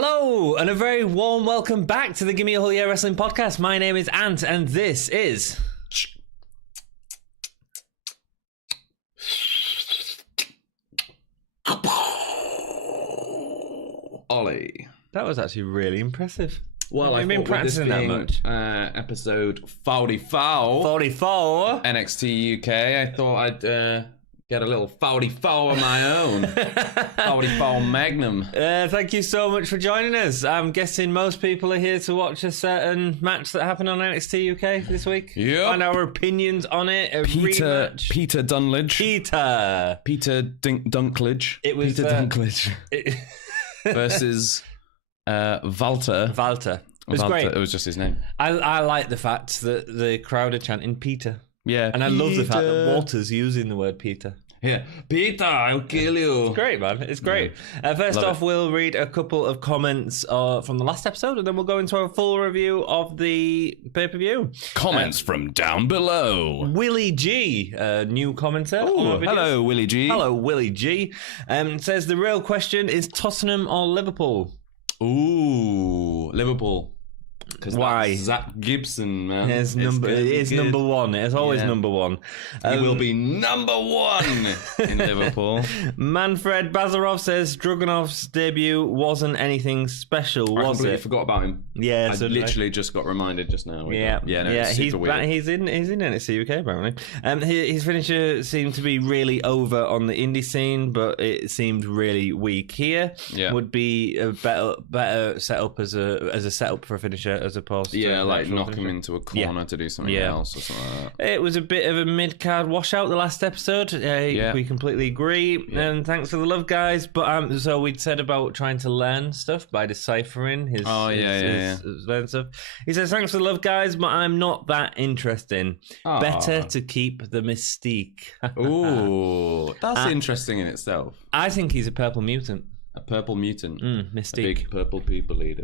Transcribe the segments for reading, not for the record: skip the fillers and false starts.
Hello, and a very warm welcome back to the Gimme a Whole Year Wrestling Podcast. My name is Ant, and this is... Ollie. That was actually really impressive. Well, I've been practicing that much. Episode 44. 44. NXT UK. I thought I'd get a little 44 of my own. 44 Magnum. Thank you so much for joining us. I'm guessing most people are here to watch a certain match that happened on NXT UK this week. Yep. Find our opinions on it. Rematch. Peter Dunne. Peter Dunklage. It was Peter Dunklage versus Walter. Walter. It was great. It was just his name. I like the fact that the crowd are chanting Peter. Yeah. And I love the fact that Walter's using the word Peter. Yeah. Peter, I'll kill you. It's great, man. It's great. First off, we'll read a couple of comments from the last episode, and then we'll go into a full review of the pay-per-view. Comments from down below. Willie G, new commenter. Ooh, hello, Willie G. Hello, Willie G. Says the real question is Tottenham or Liverpool? Ooh, Liverpool. Why? Zach Gibson, man. It is number one. It's always number one. He will be number one in Liverpool. Manfred Bazarov says Dragunov's debut wasn't anything special, I was completely it? forgot about him. Yeah, I literally just got reminded just now. Yeah. He's in NXT UK apparently. His finisher seemed to be really over on the indie scene, but it seemed really weak here. Yeah. Would be a better setup as a setup for a finisher as opposed to like knock him into a corner to do something else or something like that. It was a bit of a mid-card washout the last episode. We completely agree. And thanks for the love, guys. But so we'd said about trying to learn stuff by deciphering his learn stuff. He says, thanks for the love, guys, but I'm not that interesting. Better to keep the mystique. Ooh, that's interesting in itself. I think he's a purple mutant. A purple mutant. Mystique. A big purple people leader.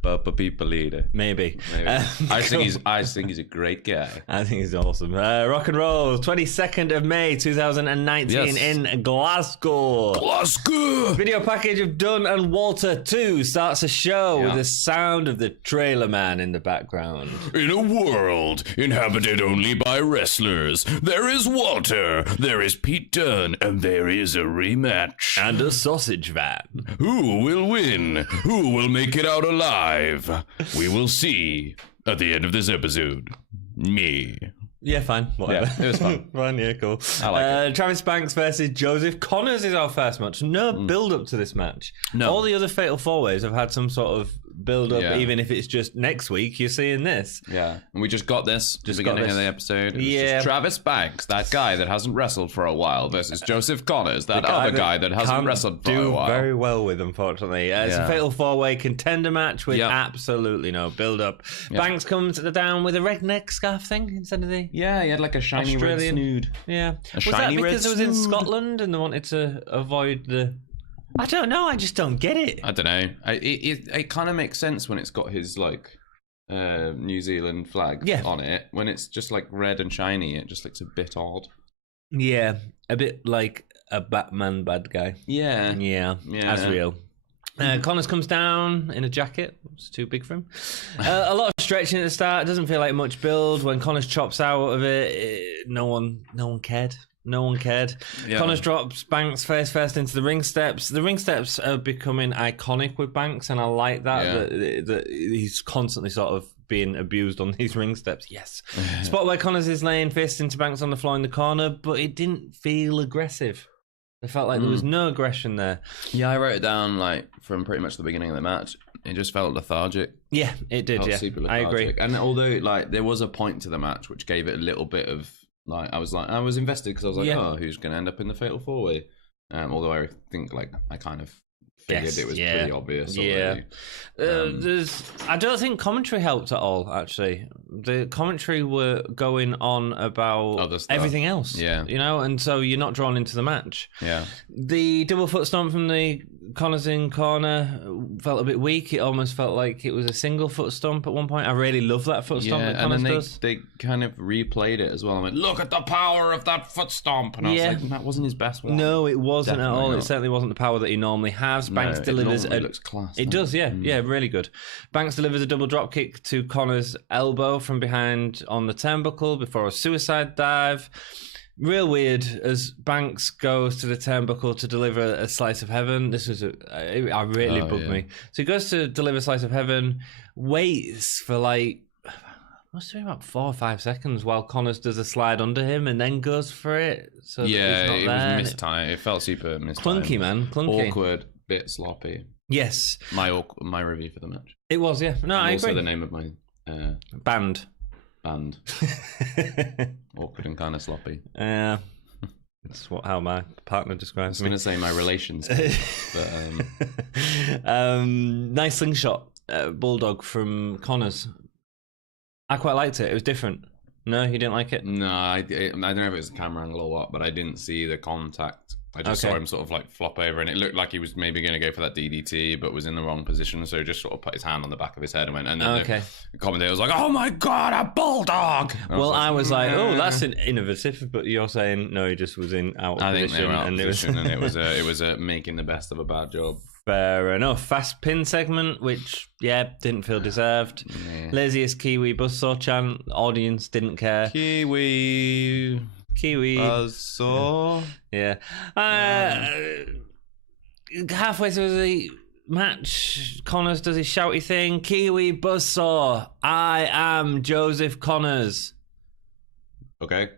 Purple people leader. Maybe. I think he's a great guy. I think he's awesome. Rock and roll. 22nd of May 2019 in Glasgow. Video package of Dunne and Walter 2 starts a show with the sound of the trailer man in the background. In a world inhabited only by wrestlers, there is Walter, there is Pete Dunne, and there is a rematch. And a sausage van. Who will win? Who will make it out alive? We will see at the end of this episode. Me. Yeah, fine. Whatever. Yeah, it was fun. Fine, yeah, cool. I like it. Travis Banks versus Joseph Connors is our first match. No build-up to this match. No. All the other Fatal 4-Ways have had some sort of build-up, even if it's just next week, you're seeing this. Yeah, and we just got this just beginning of the episode. It was just Travis Banks, that guy that hasn't wrestled for a while, versus Joseph Connors, that other guy that hasn't wrestled for a while. Very well with, unfortunately. It's a Fatal 4-Way contender match with absolutely no build-up. Banks comes down with a redneck scarf thing instead of the... Yeah, he had like a shiny Australian red snood. Yeah. Was that because it was in Scotland and they wanted to avoid the... I don't know. I just don't get it. I don't know. It kind of makes sense when it's got his like New Zealand flag on it. When it's just like red and shiny, it just looks a bit odd. Yeah, a bit like a Batman bad guy. Yeah, as real. Connors comes down in a jacket. It's too big for him. A lot of stretching at the start. It doesn't feel like much build. When Connors chops out of it, no one cared. No one cared. Yeah. Connors drops Banks face first into the ring steps. The ring steps are becoming iconic with Banks, and I like that that he's constantly sort of being abused on these ring steps. Yes. Spot where Connors is laying fist into Banks on the floor in the corner, but it didn't feel aggressive. It felt like there was no aggression there. Yeah, I wrote it down like from pretty much the beginning of the match. It just felt lethargic. Yeah, it did. Super lethargic. I agree. And although like there was a point to the match which gave it a little bit of I was invested because I was like, who's going to end up in the Fatal 4-Way? Although I think like I kind of figured it was pretty obvious already. I don't think commentary helped at all, actually. The commentary were going on about everything else. Yeah. You know, and so you're not drawn into the match. Yeah. The double foot stomp from the Connor's in corner, felt a bit weak. It almost felt like it was a single foot stomp at one point. I really love that foot stomp that Connors does. They kind of replayed it as well. I went, look at the power of that foot stomp. And I was like, that wasn't his best one. No, it wasn't Definitely at all. not. It certainly wasn't the power that he normally has. Banks delivers. It looks class. It does, yeah. Yeah, really good. Banks delivers a double drop kick to Connor's elbow from behind on the turnbuckle before a suicide dive. Real weird as Banks goes to the turnbuckle to deliver a slice of heaven. This was really bugged me. So he goes to deliver slice of heaven, waits for must be about 4 or 5 seconds while Connors does a slide under him and then goes for it. So it was mistimed. It felt super mistimed. Clunky, man. Clunky. Awkward, bit sloppy. Yes. My review for the match. It was, yeah. No, I agree. Also the name of my band. Awkward and kind of sloppy. Yeah. That's how my partner describes me. I was going to say my relations. But, nice slingshot bulldog from Connors. I quite liked it. It was different. No, you didn't like it? No, I don't know if it was a camera angle or what, but I didn't see the contact. I just saw him sort of flop over, and it looked like he was maybe going to go for that DDT, but was in the wrong position, so he just sort of put his hand on the back of his head and went, and then the commentator was like, oh my God, a bulldog! I was like, oh, that's innovative, but you're saying, no, he just was out of position. I think they were out of position, and it was making the best of a bad job. Fair enough. Fast pin segment, which, didn't feel deserved. Yeah. Laziest Kiwi buzzsaw chant. Audience didn't care. Kiwi buzzsaw. Yeah. Halfway through the match, Connors does his shouty thing. Kiwi buzzsaw. I am Joseph Connors. Okay.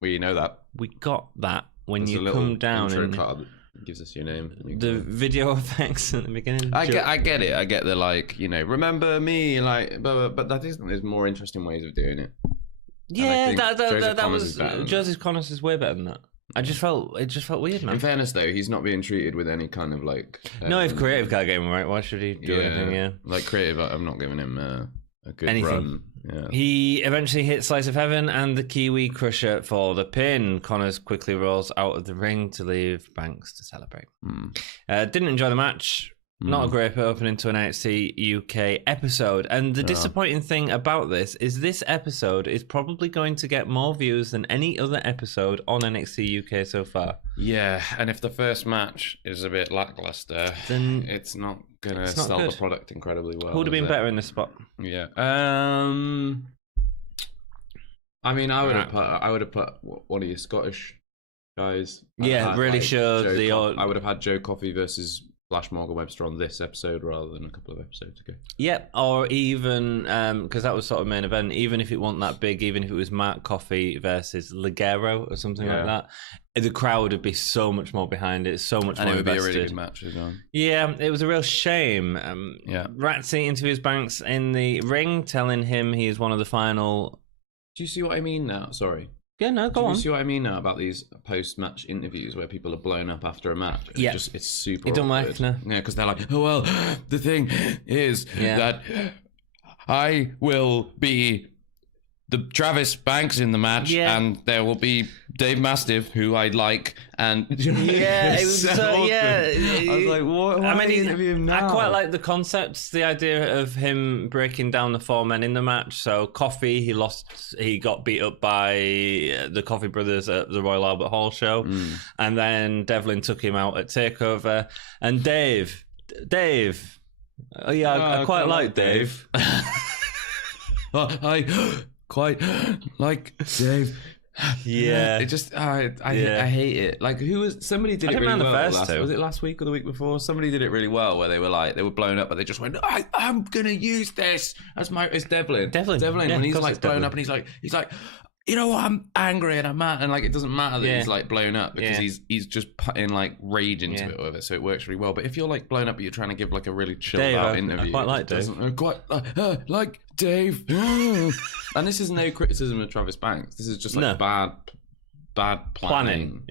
We know that. We got that when you come down and card. Gives us your name. The video effects at the beginning. I get it. I get the remember me, but I think there's more interesting ways of doing it. Yeah, that was Joseph Connors is way better than that. It just felt weird, man. In fairness, though, he's not being treated with any kind of no, if creative can't get him right, why should he do anything? Yeah, creative, I'm not giving him a good anything. Run. Yeah. He eventually hits Slice of Heaven and the Kiwi Crusher for the pin. Connors quickly rolls out of the ring to leave Banks to celebrate. Didn't enjoy the match. Not a great opening to an NXT UK episode. And the disappointing thing about this episode is probably going to get more views than any other episode on NXT UK so far. Yeah, and if the first match is a bit lackluster, then it's not going to sell the product incredibly well. Who would have been better in this spot? Yeah. I mean, I would have put one of your Scottish guys. Really showed I would have had Joe Coffey versus Flash Morgan Webster on this episode rather than a couple of episodes ago. Yep, or even because that was sort of main event. Even if it wasn't that big, even if it was Mark Coffey versus Ligero or something like that, the crowd would be so much more behind it, so much more invested. And it would be a really good match as well. Yeah, it was a real shame. Ratsy interviews Banks in the ring, telling him he is one of the final. Do you see what I mean now? Sorry. Yeah, no, go on. Do you see what I mean now about these post-match interviews where people are blown up after a match? Yeah. It's super It don't awkward. work, no. Yeah, because they're like, oh, well, the thing is that I will be the Travis Banks in the match, and there will be Dave Mastiff, who I like, and it was I was like, what? I mean, interview him now? I quite like the concept, the idea of him breaking down the 4 men in the match. So Coffey, he got beat up by the Coffey brothers at the Royal Albert Hall show, and then Devlin took him out at Takeover, and Dave, I quite like Dave. I quite like Dave. Yeah, it just I hate it. Like somebody did it really well. Was it last week or the week before? Somebody did it really well where they were blown up, but they just went, I'm gonna use this as it's Devlin. When he's blown up and he's like, you know what, I'm angry and I'm mad, and it doesn't matter that he's blown up because he's just putting rage into it with it, so it works really well. But if you're blown up but you're trying to give a really chilled out interview, I quite like Dave. I quite like Dave. And this is no criticism of Travis Banks. This is just bad planning.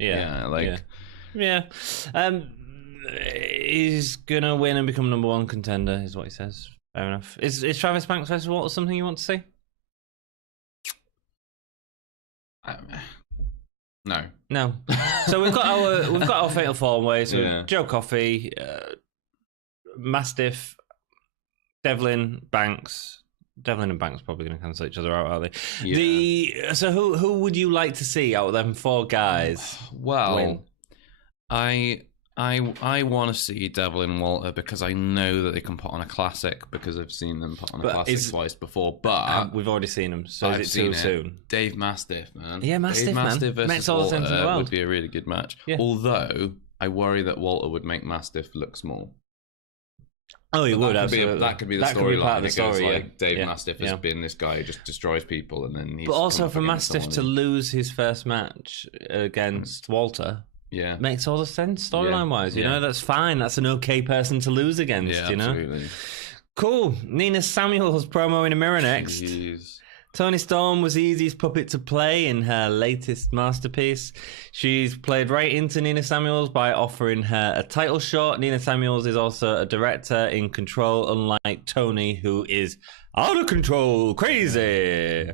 He's gonna win and become number 1 contender, is what he says. Fair enough. Is Travis Banks versus Walter something you want to see? No. So we've got our fatal four ways. So Joe Coffey, Mastiff, Devlin, Banks. Devlin and Banks probably going to cancel each other out, aren't they? Yeah. So who would you like to see out of them four guys? Well, win? I want to see Devlin and Walter because I know that they can put on a classic because I've seen them put on a classic twice before. But we've already seen them, so is it too soon? Dave Mastiff, man. Yeah, Mastiff, Dave Mastiff versus makes all the sense in the Walter world. would be a really good match. Yeah. Although I worry that Walter would make Mastiff look small. Oh, he would, absolutely. That could be the storyline. It goes like Dave yeah. Mastiff has been this guy who just destroys people, and then he's. But also for Mastiff to lose his first match against Walter. Yeah, makes all the sense storyline wise. You know, that's fine. That's an okay person to lose against. Yeah, you know, absolutely. Cool. Nina Samuels promo in a mirror next. Jeez. Toni Storm was Easy's puppet to play in her latest masterpiece. She's played right into Nina Samuels by offering her a title shot. Nina Samuels is also a director in control, unlike Toni, who is out of control, crazy.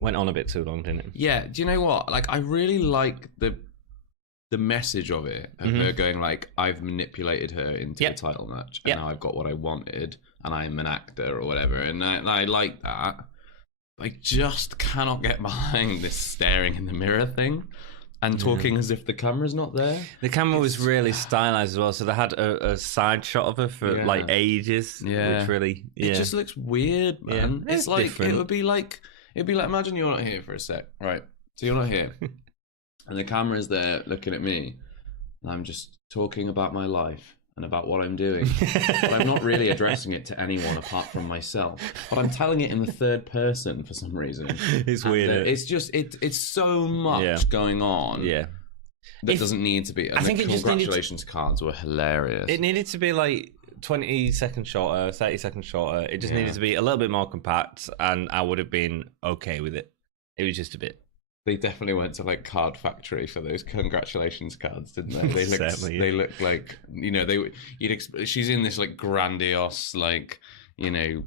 Went on a bit too long, didn't it? Yeah, do you know what? Like, I really like the message of it, of her going like, I've manipulated her into a title match, and now I've got what I wanted, and I'm an actor or whatever, and I like that. I just cannot get behind this staring in the mirror thing and talking as if the camera's not there. The camera was really stylized as well, so they had a side shot of her for like ages, which really it just looks weird, man. Yeah, it's like different. it'd be like imagine you're not here for a sec, right? So you're not here, and the camera's there looking at me, and I'm just talking about my life and about what I'm doing, but I'm not really addressing it to anyone apart from myself. But I'm telling it in the third person for some reason. It's weird. It's just it's so much going on. Yeah. That doesn't need to be. And I think it just congratulations cards were hilarious. It needed to be like 20 seconds shorter, 30 seconds shorter. It just needed to be a little bit more compact, and I would have been okay with it. It was just a bit. They definitely went to like Card Factory for those congratulations cards, didn't they? They looked like, you know, she's in this like grandiose, like, you know,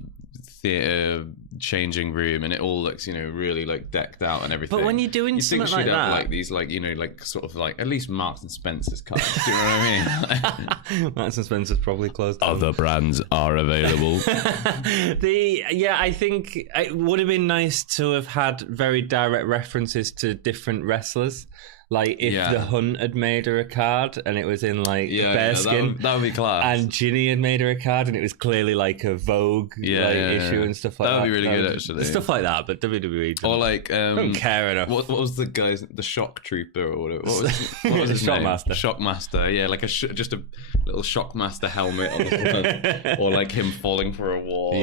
theater changing room, and it all looks, you know, really like decked out and everything. But when you're doing something like that, have, like these, like, you know, like sort of like at least Marks and Spencer's cards. Do you know what I mean? Marks and Spencer's probably closed down. Other brands are available. I think it would have been nice to have had very direct references to different wrestlers. Like if the Hunt had made her a card and it was in like bearskin, that would be class. And Ginny had made her a card and it was clearly like a Vogue issue and stuff like that. That would be really good, actually. Stuff like that, but WWE or like don't care enough. What was the guy's, the Shock Trooper or whatever? What was his name? Shockmaster. Shockmaster, yeah, like just a little Shockmaster helmet on the front, or like him falling for a wall.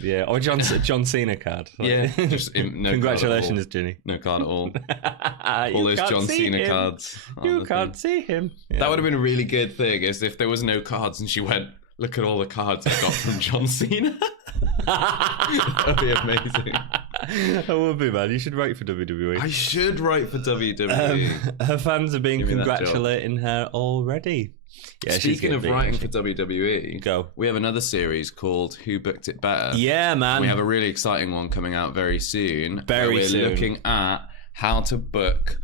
Yeah, or John Cena card. Like, just no. Congratulations, Ginny. No card at all. All those John Cena cards. You can't see him. That would have been a really good thing, is if there was no cards and she went, look at all the cards I got from John Cena. That would be amazing. That would be, man. You should write for WWE. I should write for WWE. Her fans have been congratulating her already. Yeah, speaking of writing for WWE, go. We have another series called Who Booked It Better? Yeah, man. We have a really exciting one coming out very soon. We're looking at how to book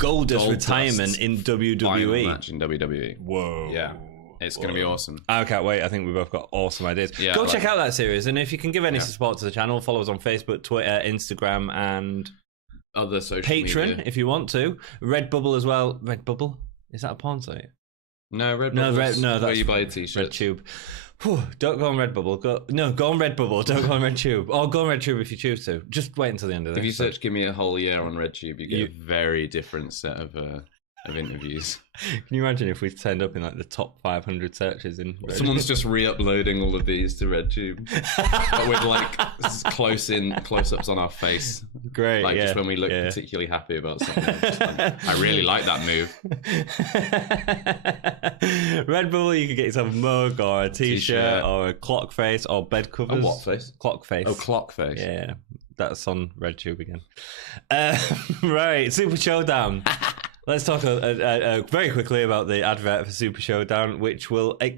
Goldust retirement in WWE. Final match in WWE. Whoa. Yeah. It's going to be awesome. I can't wait. I think we both got awesome ideas. Yeah, go check out that series. And if you can give any support to the channel, follow us on Facebook, Twitter, Instagram, and other social Patreon media. if you want to. Redbubble as well. Redbubble? Is that a porn site? No, Redbubble. No, that's where you buy a t-shirt. RedTube. Don't go on Redbubble. Go on Redbubble. Don't go on RedTube. Or go on RedTube if you choose to. Just wait until the end of this. If you search "Give Me a Whole Year" on RedTube, you get a very different set of interviews. Can you imagine if we turned up in like the top 500 searches in RedTube? Someone's just re-uploading all of these to RedTube, but with like close-ups on our face. Great, like just when we look particularly happy about something. Like, I really like that move. Redbubble, you can get yourself a mug or a t-shirt or a clock face or bed covers. A what face? Clock face. Oh, clock face. Yeah, that's on RedTube again. Right, Super Showdown. Let's talk very quickly about the advert for Super Showdown, which will be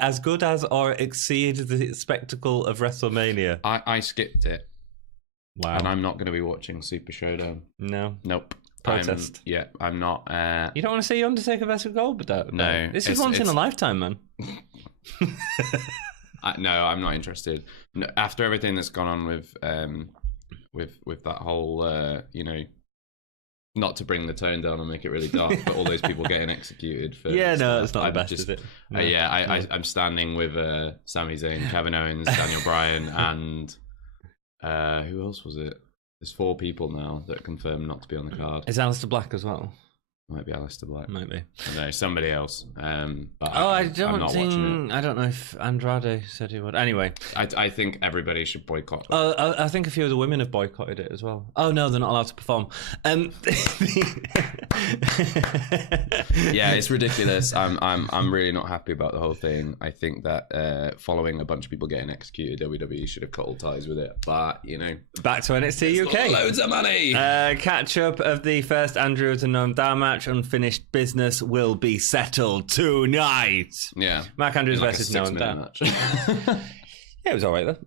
as good as or exceed the spectacle of WrestleMania. I skipped it. Wow. And I'm not going to be watching Super Showdown. No. Nope. Protest. I'm not. You don't want to see Undertaker versus Goldberg? No. This is once in a lifetime, man. No, I'm not interested. No, after everything that's gone on with that whole, not to bring the tone down and make it really dark, but all those people getting executed for it's not the best, is it? No. I'm standing with Sami Zayn, Kevin Owens, Daniel Bryan, and who else was it? There's 4 people now that are confirmed not to be on the card. Is Aleister Black as well? Might be Aleister Black. Might be. I don't know, somebody else. But I don't know if Andrade said he would. Anyway, I think everybody should boycott. I think a few of the women have boycotted it as well. Oh no, they're not allowed to perform. Yeah, it's ridiculous. I'm really not happy about the whole thing. I think that following a bunch of people getting executed, WWE should have cut all ties with it. But back to NXT UK. Loads of money. Catch up of the first Andrews and Noam Dar match. Unfinished business will be settled tonight. Yeah, Mark Andrews versus Noam Dar. Yeah, it was all right though.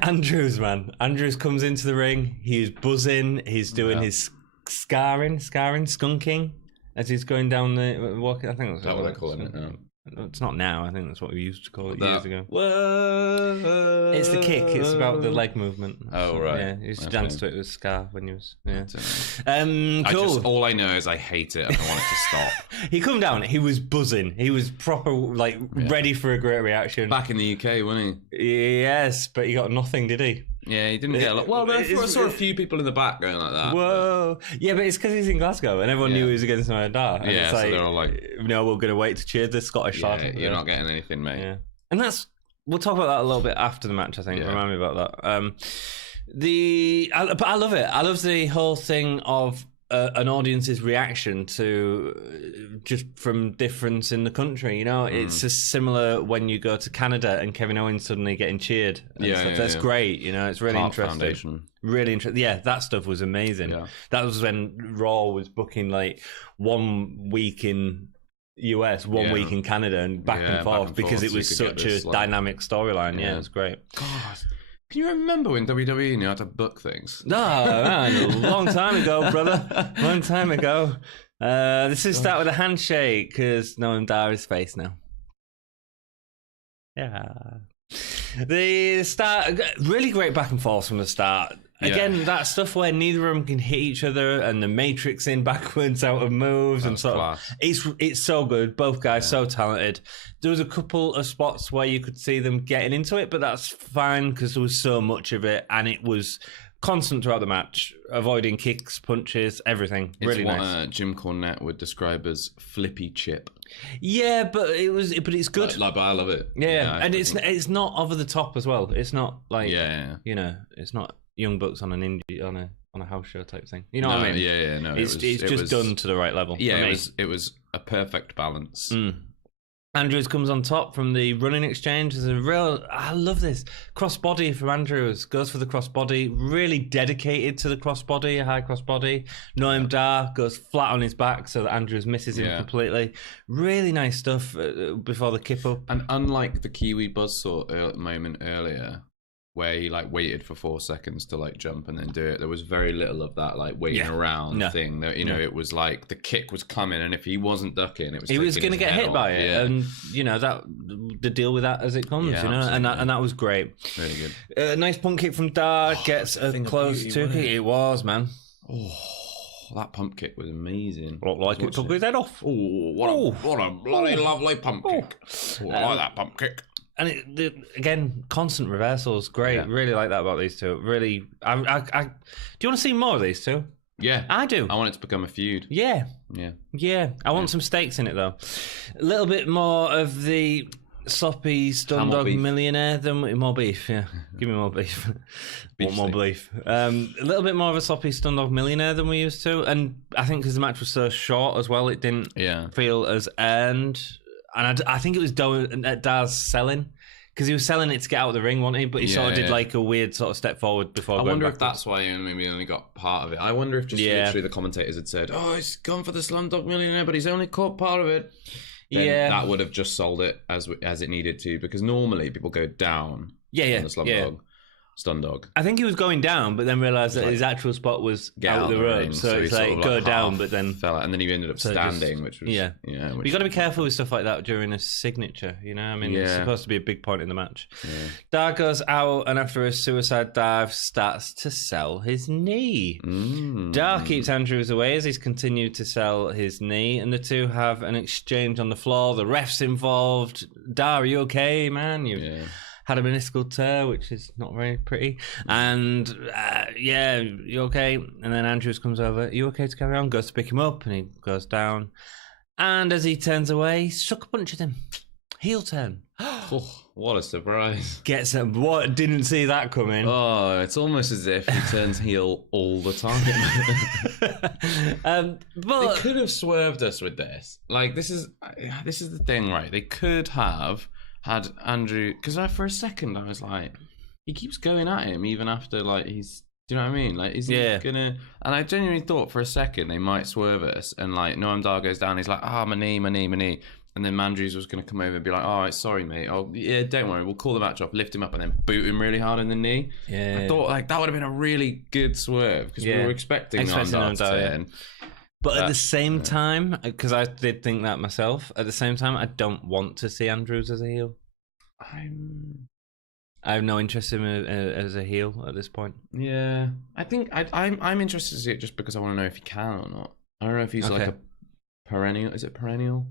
Andrews comes into the ring. He's buzzing. He's doing his skunking as he's going down the walking. I think that's what they're calling it now. It's not now. I think that's what we used to call it years ago. Whoa. It's the kick. It's about the leg movement. Oh, right. Yeah, he used to dance to it with Scar when he was. Yeah. Cool. All I know is I hate it and I want it to stop. He come down. He was buzzing. He was proper, ready for a great reaction. Back in the UK, wasn't he? Yes, but he got nothing, did he? Yeah, he didn't get a lot. Well, I saw a few people in the back going like that. Whoa. But... Yeah, but it's because he's in Glasgow and everyone knew he was against Noam Dar. And it's so they're all like... No, we're going to wait to cheer the Scottish lad. You're not getting anything, mate. Yeah. And that's... We'll talk about that a little bit after the match, I think. Yeah. Remind me about that. But I love it. I love the whole thing of an audience's reaction to just from difference in the country. It's just similar when you go to Canada and Kevin Owens suddenly getting cheered. That's great. It's really interesting. Foundation. Really interesting. Yeah, that stuff was amazing. Yeah. That was when Raw was booking 1 week in US, 1 week in Canada, and back and forth because it was such a dynamic storyline. Yeah, it was great. God. Can you remember when WWE knew how to book things? No, man, a long time ago, brother. Long time ago. This is start with a handshake because Noam Dar is face now. Yeah. The start, really great back and forth from the start. Again, that stuff where neither of them can hit each other and the matrix in backwards out of moves and sort of, it's so good. Both guys so talented. There was a couple of spots where you could see them getting into it, but that's fine because there was so much of it and it was constant throughout the match, avoiding kicks, punches, everything. It's really what nice. Jim Cornette would describe as flippy chip. Yeah, but it's good. But I love it. Yeah, and it's not over the top as well. It's not like it's not Young Bucks on an indie on a house show type thing. You know what I mean? Yeah, no. It's just done to the right level. Yeah, it was a perfect balance. Andrews comes on top from the running exchange. I love this crossbody from Andrews. Goes for the crossbody. Really dedicated to the crossbody, a high crossbody. Noam Dar goes flat on his back so that Andrews misses him completely. Really nice stuff before the kip up. And unlike the Kiwi buzzsaw moment earlier, where he waited for 4 seconds to jump and then do it. There was very little of that waiting around thing. That it was the kick was coming, and if he wasn't ducking, he was going to get hit by it, and that the deal with that as it comes. And that was great. Really good. Nice punt kick from Dar gets a close to kick. It was, man. Oh, that pump kick was amazing. Looked like it took his head off. Oh, what a bloody lovely pump kick. I like that pump kick. And again, constant reversals. Great. Yeah. Really like that about these two. Really. Do you want to see more of these two? Yeah. I do. I want it to become a feud. Yeah. I want some stakes in it, though. A little bit more of the sloppy Stundog millionaire than more beef. Yeah. Give me more beef. Want more beef. A little bit more of a sloppy Stundog millionaire than we used to. And I think because the match was so short as well, it didn't feel as earned. And I think it was Dar's selling, because he was selling it to get out of the ring, wasn't he? But he sort of did a weird sort of step forward before going backwards. I wonder if that's why he maybe only got part of it. I wonder if just literally the commentators had said, he's gone for the Slumdog Millionaire, but he's only caught part of it. Then that would have just sold it as it needed to, because normally people go down on the Slumdog. stun dog. I think he was going down, but then realised that his actual spot was out the road. So it's like, go down, but then fell out, and then he ended up standing, which was but you got to be careful with stuff like that during a signature. You know, I mean, it's supposed to be a big point in the match. Dar goes out, and after a suicide dive, starts to sell his knee. Dar keeps Andrews away as he's continued to sell his knee, and the two have an exchange on the floor. The ref's involved. Dar, are you okay, man? Had a meniscal tear, which is not very pretty. And you okay? And then Andrews comes over. You okay to carry on? Goes to pick him up, and he goes down. And as he turns away, Sucker punches him. Heel turn. Oh, what a surprise. Gets him. What? Didn't see that coming. Oh, it's almost as if he turns heel all the time. But they could have swerved us with this. Like, this is the thing, right? They could have had Andrew, because for a second I was like, he keeps going at him even after, like, he's, do you know what I mean? Like, is he gonna? And I genuinely thought for a second they might swerve us, and like Noam Dar goes down, he's like, my knee, and then Andrews was gonna come over and be like, oh, sorry mate, oh yeah, don't worry, we'll call the match off, lift him up, and then boot him really hard in the knee. I thought like that would have been a really good swerve, because we were expecting Noam Dar to turn. But at the same time, because I did think that myself, at the same time, I don't want to see Andrews as a heel. I have no interest in him as a heel at this point. Yeah. I think I'm interested to see it just because I want to know if he can or not. I don't know if he's like a perennial. Is it perennial?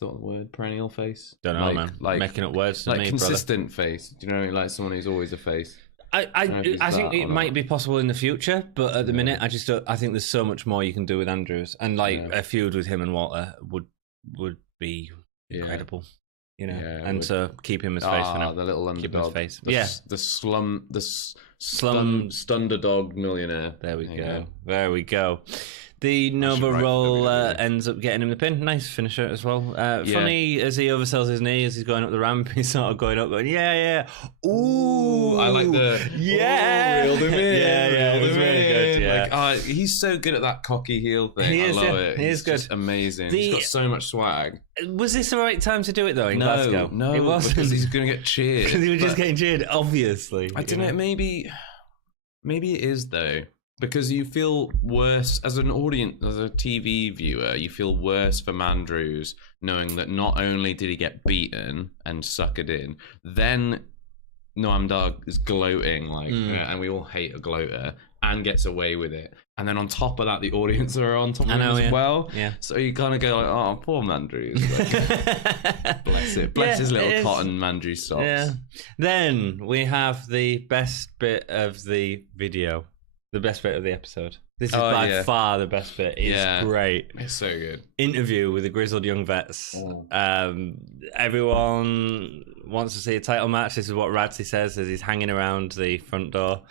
Is that the word? Perennial face? Don't know, man. Like, making up words to me, consistent face. Do you know what I mean? Like someone who's always a face. I think it might be possible in the future, but at the minute, I just don't. I think there's so much more you can do with Andrews, and like a feud with him and Walter would be incredible, you know. And so keep him as face for now. The little underdog, face. The slumdog millionaire. There we go. There we go. The Nova roll ends up getting him the pin. Nice finisher as well. Funny as he oversells his knee as he's going up the ramp. He's sort of going up, going, yeah. Ooh, I like the reeled him in. It was really good. Yeah, like, he's so good at that cocky heel thing. I love it. He is good. Just amazing. He's got so much swag. Was this the right time to do it though? In Glasgow? No, it wasn't, because he's going to get cheered. Because he was just getting cheered, obviously. I don't know. Maybe it is though. Because you feel worse as an audience, as a TV viewer, you feel worse for Andrews knowing that not only did he get beaten and suckered in, then Noam Dar is gloating, like, and we all hate a gloater, and gets away with it. And then on top of that, the audience are on top of him as well. Yeah. So you kind of go like, oh, poor Andrews. Like, bless it. Bless his little cotton Andrews socks. Yeah. Then we have the best bit of the video. The best bit of the episode. This is by far the best bit. It's great. It's so good. Interview with the grizzled young vets. Everyone wants to see a title match. This is what Radsey says as he's hanging around the front door.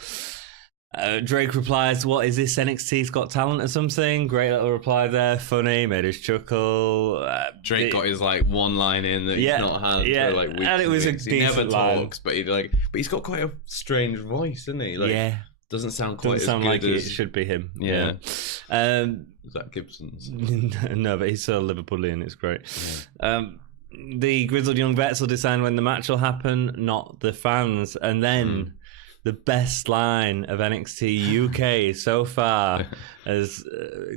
Drake replies, what is this, NXT's Got Talent or something? Great little reply there. Funny, made us chuckle. Drake got his like one line in that he's not had for like weeks. And it was weeks. A decent He never line. talks, but he's got quite a strange voice, isn't he? Like, doesn't sound quite doesn't sound as like good it should be him. Yeah. Is that Gibson's? No, but he's so Liverpoolian, it's great. The grizzled young vets will decide when the match will happen, not the fans. And then the best line of NXT UK so far, as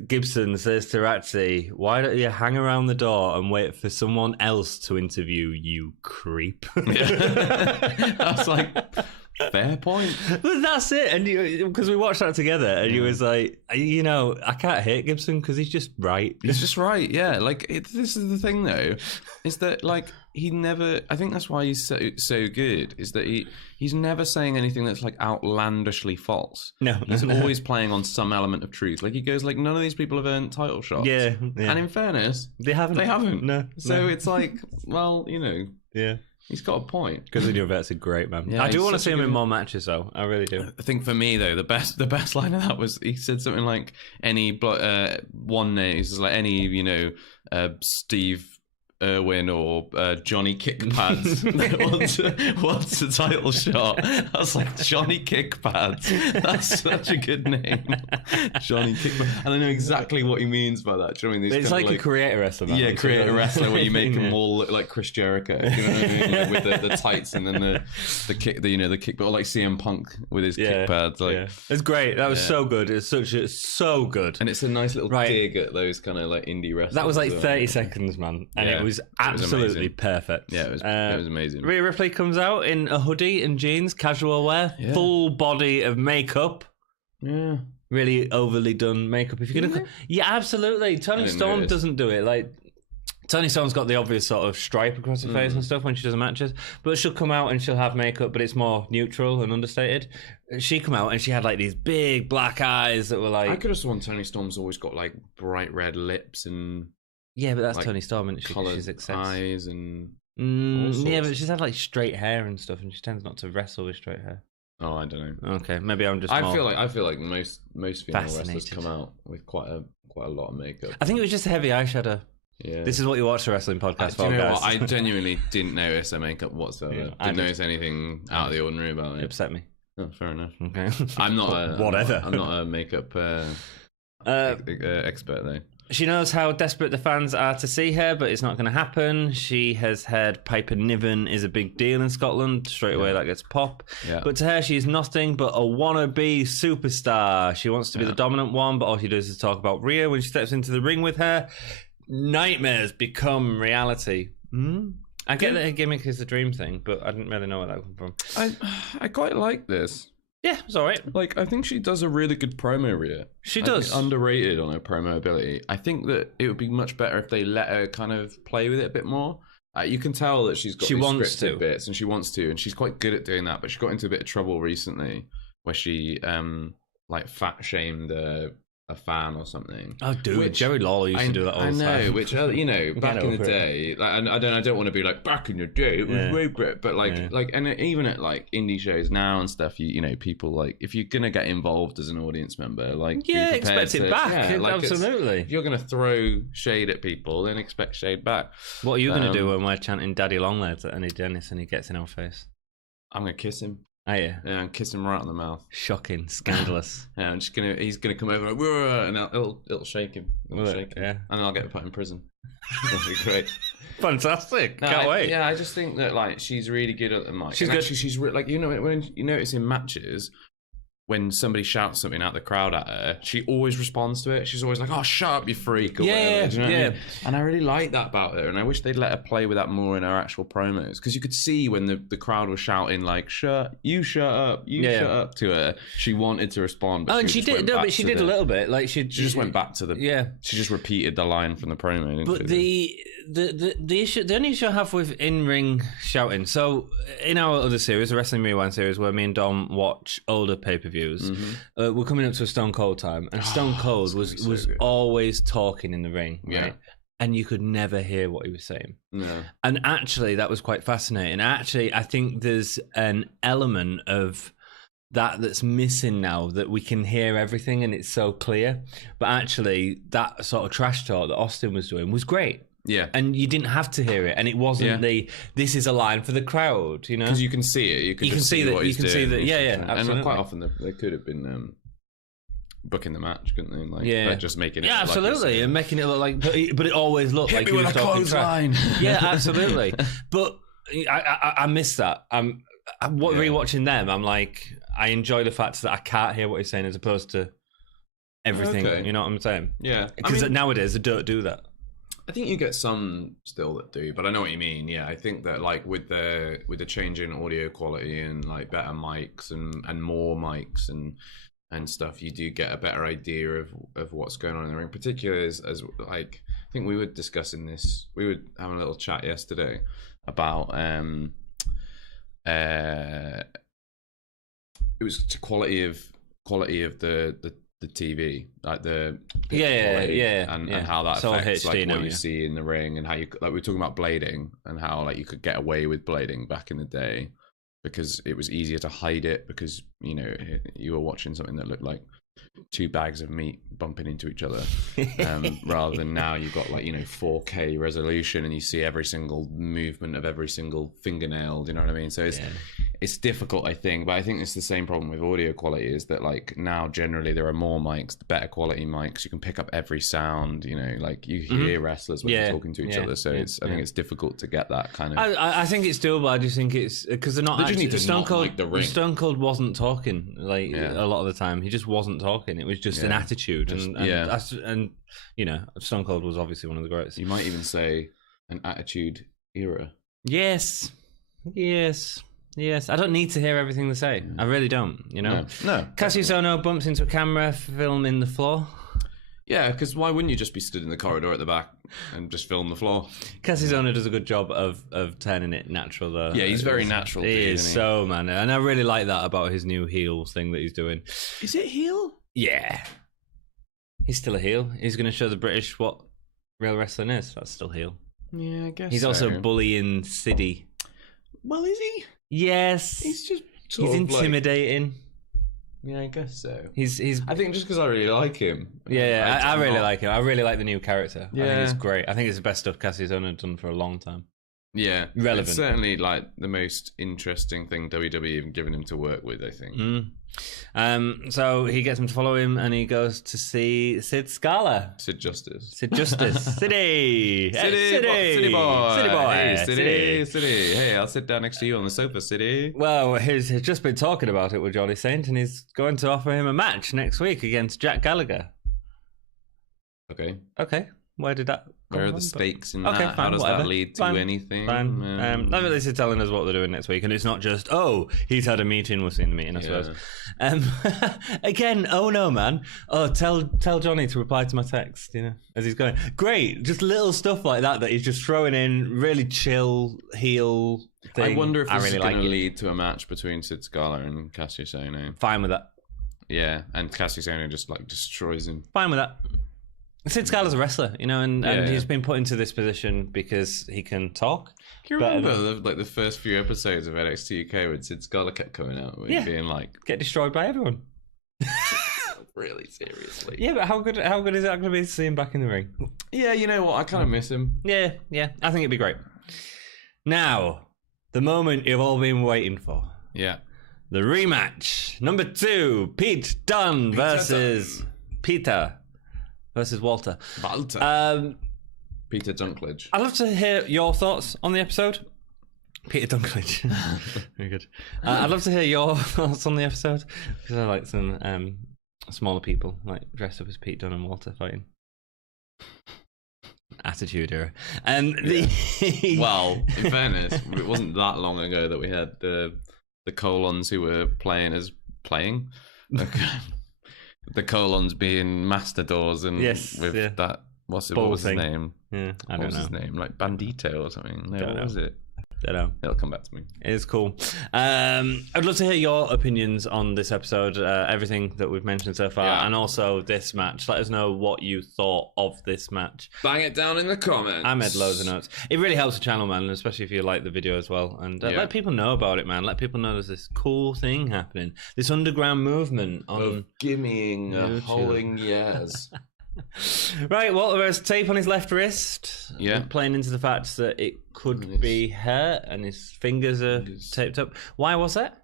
Gibson says to Ratsey, why don't you hang around the door and wait for someone else to interview you, creep? I was like, fair point. But that's it. And because we watched that together, and he was like, you know, I can't hate Gibson because he's just right. He's just right, yeah. Like, this is the thing, though, is that, like, he never... I think that's why he's so good, is that he's never saying anything that's, like, outlandishly false. No. He's always playing on some element of truth. Like, he goes, like, none of these people have earned title shots. Yeah. And in fairness... They haven't. No. So it's like, well, you know... Yeah. He's got a point. Because the new vet's a great man. Yeah, I do want to see him in more matches, though. I really do. I think for me, though, the best line of that was he said something like any Steve Irwin or Johnny Kickpads wants a title shot. I was like, Johnny Kickpads. That's such a good name. Johnny Kickpads. And I know exactly what he means by that. Do you know what I mean? It's like a creator wrestler. Yeah, creator wrestler where you make them all look like Chris Jericho. You know what I mean? Like with the tights and then the kick, the kick, but like CM Punk with his kickpads. Like, it's great. That was so good. It's so good. And it's a nice little dig at those kind of like indie wrestlers. That was like 30 seconds, man, and it was absolutely perfect. Yeah, it was amazing. Rhea Ripley comes out in a hoodie and jeans, casual wear, full body of makeup. Yeah, really overly done makeup. If you're gonna, absolutely. Toni Storm doesn't do it. Like Toni Storm's got the obvious sort of stripe across her face and stuff when she does matches, but she'll come out and she'll have makeup, but it's more neutral and understated. She come out and she had like these big black eyes that were like. I could have sworn Toni Storm's always got like bright red lips and. Yeah, but that's like, Toni Storm, isn't she? She's accepts. Eyes and. Yeah, but she's had like straight hair and stuff, and she tends not to wrestle with straight hair. Oh, I don't know. Okay, maybe I'm just. I feel like most female wrestlers come out with quite a lot of makeup. I think it was just a heavy eyeshadow. Yeah. This is what you watch the wrestling podcast for, guys. What? I genuinely didn't notice her makeup whatsoever. Didn't notice anything out of the ordinary about it. It upset me. Oh, fair enough. Okay. I'm not a whatever. I'm not a makeup expert though. She knows how desperate the fans are to see her, but it's not going to happen. She has heard Piper Niven is a big deal in Scotland. Straight away, that gets pop. Yeah. But to her, she's nothing but a wannabe superstar. She wants to be the dominant one, but all she does is talk about Rhea when she steps into the ring with her. Nightmares become reality. I get that her gimmick is the dream thing, but I didn't really know where that came from. I quite like this. Yeah, it's all right. Like, I think she does a really good promo, Rhea. She does. Underrated on her promo ability. I think that it would be much better if they let her kind of play with it a bit more. You can tell that she's got these scripted bits, and she wants to, and she's quite good at doing that. But she got into a bit of trouble recently where she like fat shamed a fan or something. Oh, dude, Jerry Lawler used to do that all the time. I know, which back in the day, like, I don't want to be like back in the day it was way great, but like, and even at like indie shows now and stuff, you know, people like if you're gonna get involved as an audience member, like expect it back. Absolutely. If you're gonna throw shade at people, then expect shade back. What are you gonna do when we're chanting "Daddy Longlegs" at any Dennis and he gets in our face? I'm gonna kiss him. Are you? Yeah, and kiss him right on the mouth. Shocking, scandalous. Yeah, he's gonna come over like, whoa, and it'll shake him. And I'll get put in prison. That'll be great. Fantastic. Can't wait. Yeah, I just think that like she's really good at the mic. She's good. Actually, she's like, you know, when you notice in matches when somebody shouts something out the crowd at her, she always responds to it. She's always like, "Oh, shut up, you freak!" Or whatever. Do you know what I mean? And I really like that about her. And I wish they'd let her play with that more in her actual promos, because you could see when the crowd was shouting like, "Shut up, shut up" to her. She wanted to respond. But she did. No, but she did a little bit. Like she just went back to the. Yeah. She just repeated the line from the promo. But the issue, the only issue I have with in-ring shouting. So in our other series, the Wrestling Rewind series, where me and Dom watch older pay-per-views, we're coming up to a Stone Cold time, and Stone Cold was always talking in the ring, right? And you could never hear what he was saying. No. And actually, that was quite fascinating. Actually, I think there's an element of that's missing now, that we can hear everything and it's so clear. But actually, that sort of trash talk that Austin was doing was great. Yeah. And you didn't have to hear it. And it wasn't this is a line for the crowd, you know? Because you can see it. You can see that. You can see that. Yeah, absolutely. And quite often they could have been booking the match, couldn't they? Like, just making it look absolutely. like and making it look like, but it always looked like he was talking trash. Yeah, absolutely. But I miss that. Rewatching them, I'm like, I enjoy the fact that I can't hear what he's saying as opposed to everything. Okay. You know what I'm saying? Yeah. Because nowadays they don't do that. I think you get some still that do, but I know what you mean. Yeah, I think that like with the change in audio quality and like better mics and more mics and stuff, you do get a better idea of what's going on in the ring. Particularly as like, I think we were discussing this. We were having a little chat yesterday about it was the quality of the TV, like the quality and how that affects like what you see in the ring, and how you like we were talking about blading and how like you could get away with blading back in the day because it was easier to hide it because you know you were watching something that looked like two bags of meat bumping into each other, rather than now you've got 4K resolution and you see every single movement of every single fingernail. Do you know what I mean? So it's difficult, I think, but I think it's the same problem with audio quality, is that now generally there are more mics, better quality mics. You can pick up every sound, you hear wrestlers when they're talking to each other. So I think it's difficult to get that kind of. I think it's doable. I just think it's because they're not. They just need to Stone not Cold. like the ring. Stone Cold wasn't talking a lot of the time. He just wasn't talking. It was just an attitude, and Stone Cold was obviously one of the greatest. You might even say an attitude era. Yes. I don't need to hear everything they say. I really don't, No. Cassius Ohno bumps into a camera filming the floor. Yeah, because why wouldn't you just be stood in the corridor at the back and just film the floor? Cassius Ohno does a good job of turning it natural, though. Yeah, he's very natural. He is so, man. And I really like that about his new heel thing that he's doing. Is it heel? Yeah. He's still a heel. He's going to show the British what real wrestling is. That's still heel. Yeah, I guess he's also bullying Siddy. Well, is he? Yes. He's just he's intimidating. Yeah, I guess so. He's. I think just because I really like him. Yeah, I really like him. I really like the new character. Yeah. I think it's great. I think it's the best stuff Cassius Ohno done for a long time. Yeah, relevant. It's certainly the most interesting thing WWE have given him to work with, I think. So he gets him to follow him, and he goes to see Sid Scala. Sid Justice. Siddy. City boy. City boy. Hey, City. Hey, I'll sit down next to you on the sofa, City. Well, he's just been talking about it with Jolly Saint, and he's going to offer him a match next week against Jack Gallagher. Okay. Where did that? Where are the stakes in that? Okay, fine, How does whatever. that lead to anything? Fine. At least they're telling us what they're doing next week, and it's not just he's had a meeting. We'll see in the meeting, I suppose. Again, no, man. Tell Johnny to reply to my text. As he's going. Great, just little stuff like that he's just throwing in. Really chill heel thing. I wonder if this is going to lead to a match between Sid Scala and Cassius Ohno. Fine with that. Yeah, and Cassius Ohno just destroys him. Fine with that. Sid Scala's a wrestler, and he's been put into this position because he can talk. Can you remember the first few episodes of NXT UK when Sid Scala kept coming out and being get destroyed by everyone? Really seriously. Yeah, but how good is that going to be to see him back in the ring? Yeah, you know what? I kind of miss him. Yeah. I think it'd be great. Now, the moment you've all been waiting for. Yeah. The rematch. Number 2, Pete Dunne versus Peter. Versus Walter. Peter Dunklage. I'd love to hear your thoughts on the episode. Peter Dunklage. Very good. I'd love to hear your thoughts on the episode, because I like some smaller people dressed up as Pete Dunne and Walter fighting. Attitude era. Well, in fairness, it wasn't that long ago that we had the colons who were playing. The colons being matadors and that. What was his name? Yeah, I don't know. What was his name? Bandito or something? No, what was it? Don't know. It'll come back to me. It is cool. I'd love to hear your opinions on this episode, everything that we've mentioned so far, and also this match. Let us know what you thought of this match. Bang it down in the comments. I made loads of notes. It really helps the channel, man, especially if you like the video as well. And let people know about it, man. Let people know there's this cool thing happening. This underground movement of gimmying, holding years. Right, Walter has tape on his left wrist. Yeah. Playing into the fact that it could be hurt and his fingers are taped up. Why was that?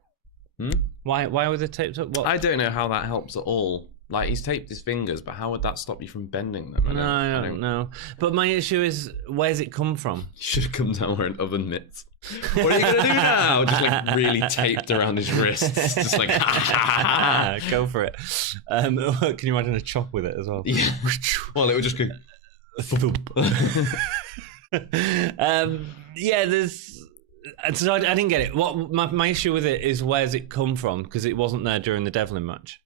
Why were they taped up? What? I don't know how that helps at all. He's taped his fingers, but how would that stop you from bending them? I don't know. But my issue is, where's it come from? You should have come down wearing oven mitts. What are you going to do now? Just really taped around his wrists. Just go for it. Can you imagine a chop with it as well? Yeah. Well, it would just go... there's... So I didn't get it. What my issue with it is, where's it come from? Because it wasn't there during the Devlin match.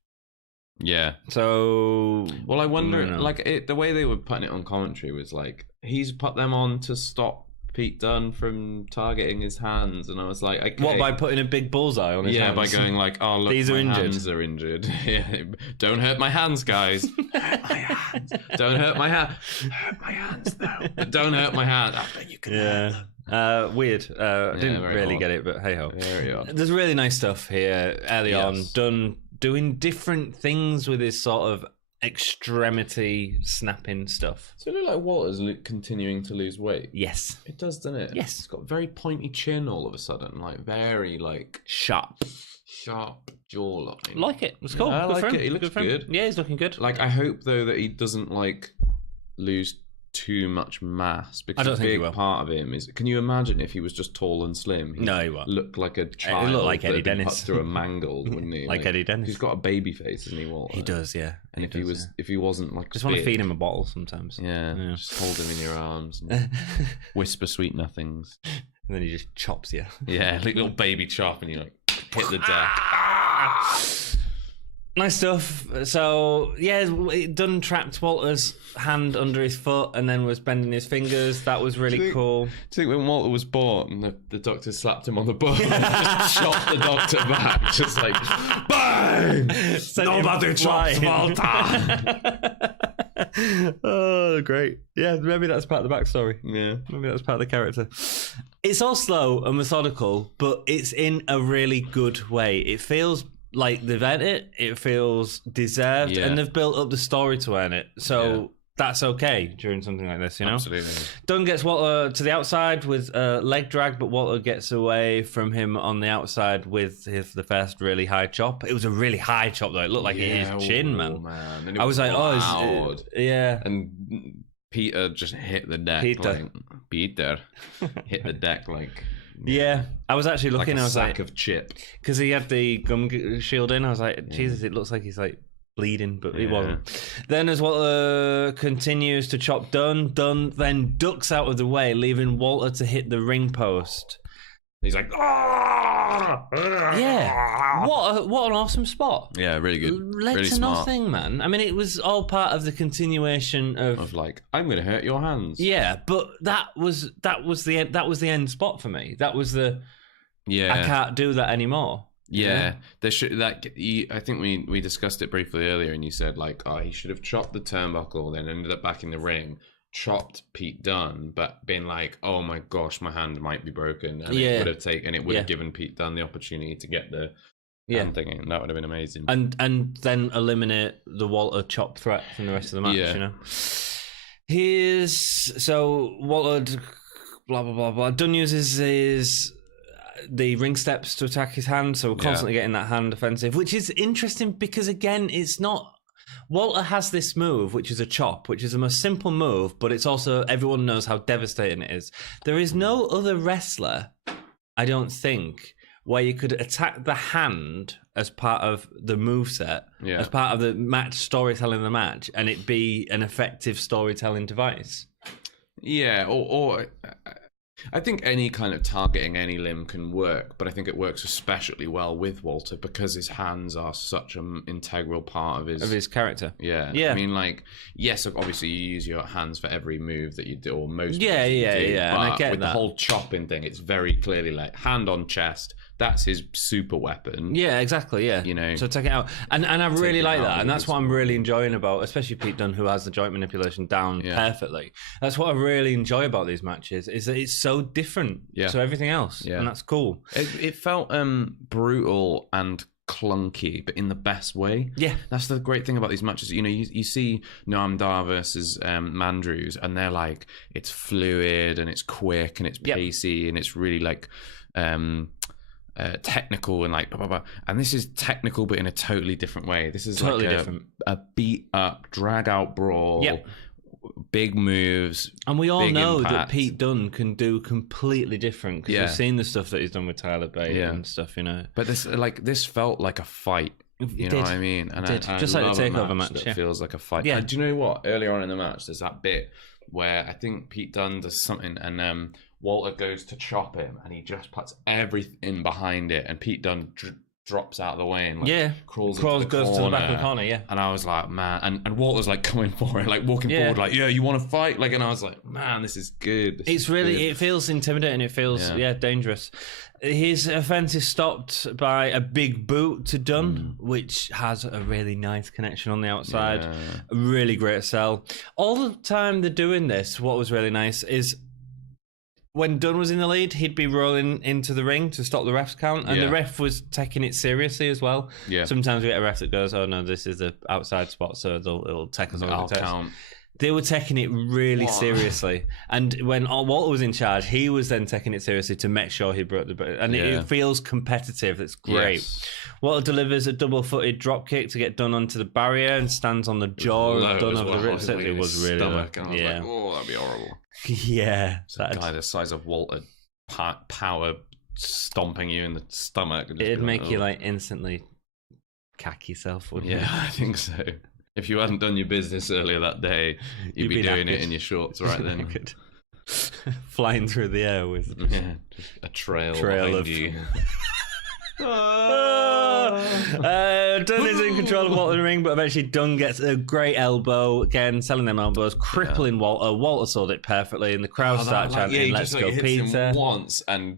Yeah. So... Well, I wonder, the way they were putting it on commentary was he's put them on to stop Pete Dunne from targeting his hands, and I was like, okay. What, by putting a big bullseye on his hands? Yeah, by going oh, look, these are injured. Hands are injured. Yeah. Don't hurt my hands, guys. Hurt my hands. Don't hurt my hands. Hurt my hands, though. Don't hurt my hands. I bet you can hurt them. Weird. Didn't really get it, but hey ho. Very odd. There's really nice stuff here early on. Dunne doing different things with his sort of extremity snapping stuff. Does it look like Walter's continuing to lose weight? Yes. It does, doesn't it? Yes. It's got a very pointy chin all of a sudden, like very like Sharp jawline. Like it. It's cool. Yeah, I good like for him. it. He looks for him. good. Yeah, he's looking good. Like, I hope though that he doesn't like lose too much mass, because I don't think he a will. big part of him is. Can you imagine if he was just tall and slim? No, he won't. Look like a child. He looked like that Eddie had been Dennis. put through a mangled, wouldn't he? Like Eddie Dennis. He's got a baby face, isn't he, Walter? He does, yeah. And if he wasn't like, just want to feed him a bottle sometimes. Yeah, just hold him in your arms and whisper sweet nothings, and then he just chops you. Yeah, like little baby chop, and you like hit the deck. Nice stuff. So, yeah, Dunne trapped Walter's hand under his foot and then was bending his fingers. That was really cool. Do you think when Walter was born, the doctor slapped him on the butt and just chopped the doctor back? Just like, bang! Nobody chops Walter! Oh, great. Yeah, maybe that's part of the backstory. Yeah. Maybe that's part of the character. It's all slow and methodical, but it's in a really good way. It feels like they've earned it. It feels deserved, and they've built up the story to earn it. So that's okay during something like this, you know? Absolutely. Dunne gets Walter to the outside with a leg drag, but Walter gets away from him on the outside with the first really high chop. It was a really high chop, though. It looked like it hit his chin, man. And I was like, loud. Yeah. And Peter just hit the deck. Peter hit the deck like... Yeah, I was actually looking. Like I was sack like, of chip, because he had the gum shield in. I was like, Jesus, it looks like he's like bleeding, but he wasn't. Then as Walter continues to chop Dunne then ducks out of the way, leaving Walter to hit the ring post. He's like, yeah, what an awesome spot. Yeah, really good. Led really to smart. nothing, man. I mean, it was all part of the continuation of like, I'm going to hurt your hands. Yeah, but that was the end spot for me. That was the I can't do that anymore. Yeah, there should I think we discussed it briefly earlier, and you said like, oh, he should have chopped the turnbuckle, then ended up back in the ring, chopped Pete Dunne, but been like, oh my gosh, my hand might be broken, and it would have given Pete Dunne the opportunity to get the hand thing in. That would have been amazing. And then eliminate the Walter chop threat from the rest of the match. You know, so Walter, blah blah blah blah. Dunne uses the ring steps to attack his hand, so we're constantly getting that hand offensive, which is interesting because again, it's not. Walter has this move, which is a chop, which is the most simple move, but it's also, everyone knows how devastating it is. There is no other wrestler, I don't think, where you could attack the hand as part of the moveset, as part of the match storytelling of the match, and it be an effective storytelling device. Yeah, or I think any kind of targeting any limb can work, but I think it works especially well with Walter because his hands are such an integral part of his character. Yeah. I mean, like, yes, obviously you use your hands for every move that you do, or most. Yeah. But And I get with that. the whole chopping thing, it's very clearly like hand on chest. That's his super weapon. Yeah, exactly. Yeah, you know. So take it out, and I really like that, and that's what I'm really enjoying about, especially Pete Dunne, who has the joint manipulation down perfectly. That's what I really enjoy about these matches, is that it's so different to everything else, and that's cool. It felt brutal and clunky, but in the best way. Yeah, that's the great thing about these matches. You know, you see Noam Dar versus Mandrews, and they're like, it's fluid and it's quick and it's pacey and it's really like technical and like blah, blah, blah. And this is technical but in a totally different way. This is totally like a beat up, drag out brawl. Big moves, and we all know that Pete Dunne can do completely different because we've seen the stuff that he's done with Tyler Bate and stuff, you know. But this felt like a fight. You know what I mean? And I just like the Takeover match. That feels like a fight. Yeah. Do you know what? Earlier on in the match, there's that bit where I think Pete Dunne does something, and Walter goes to chop him, and he just puts everything behind it, and Pete Dunne drops out of the way and crawls goes to the back of the corner. And I was like, man, and Walter's like coming for it, like walking forward, like, you want to fight, like, and I was like, man, this is good. It's really it feels intimidating. It feels dangerous. His offense is stopped by a big boot to Dunne, which has a really nice connection on the outside. A really great sell. All the time they're doing this, what was really nice is when Dunne was in the lead, he'd be rolling into the ring to stop the ref's count, and the ref was taking it seriously as well. Yeah. Sometimes we get a ref that goes, "Oh no, this is the outside spot, so it'll take us I'll count." They were taking it really seriously, and when Walter was in charge, he was then taking it seriously to make sure he broke the. And it feels competitive. It's great. Yes. Walter delivers a double-footed dropkick to get Dunne onto the barrier and stands on the jaw of Dunne over the ribs. It was really stomach, and I was like, "Oh, that'd be horrible." Yeah, a guy the size of Walter, power stomping you in the stomach. It'd make you like instantly cack yourself, wouldn't it? Yeah, I think so. If you hadn't done your business earlier that day, you'd be doing it in your shorts right then. Flying through the air with just a trail of you. Dunne is in control of Walter in the ring, but eventually Dunne gets a great elbow, again selling them elbows, crippling Walter. Walter sold it perfectly, and the crowd start chanting, "Let's go, Peter!" Once and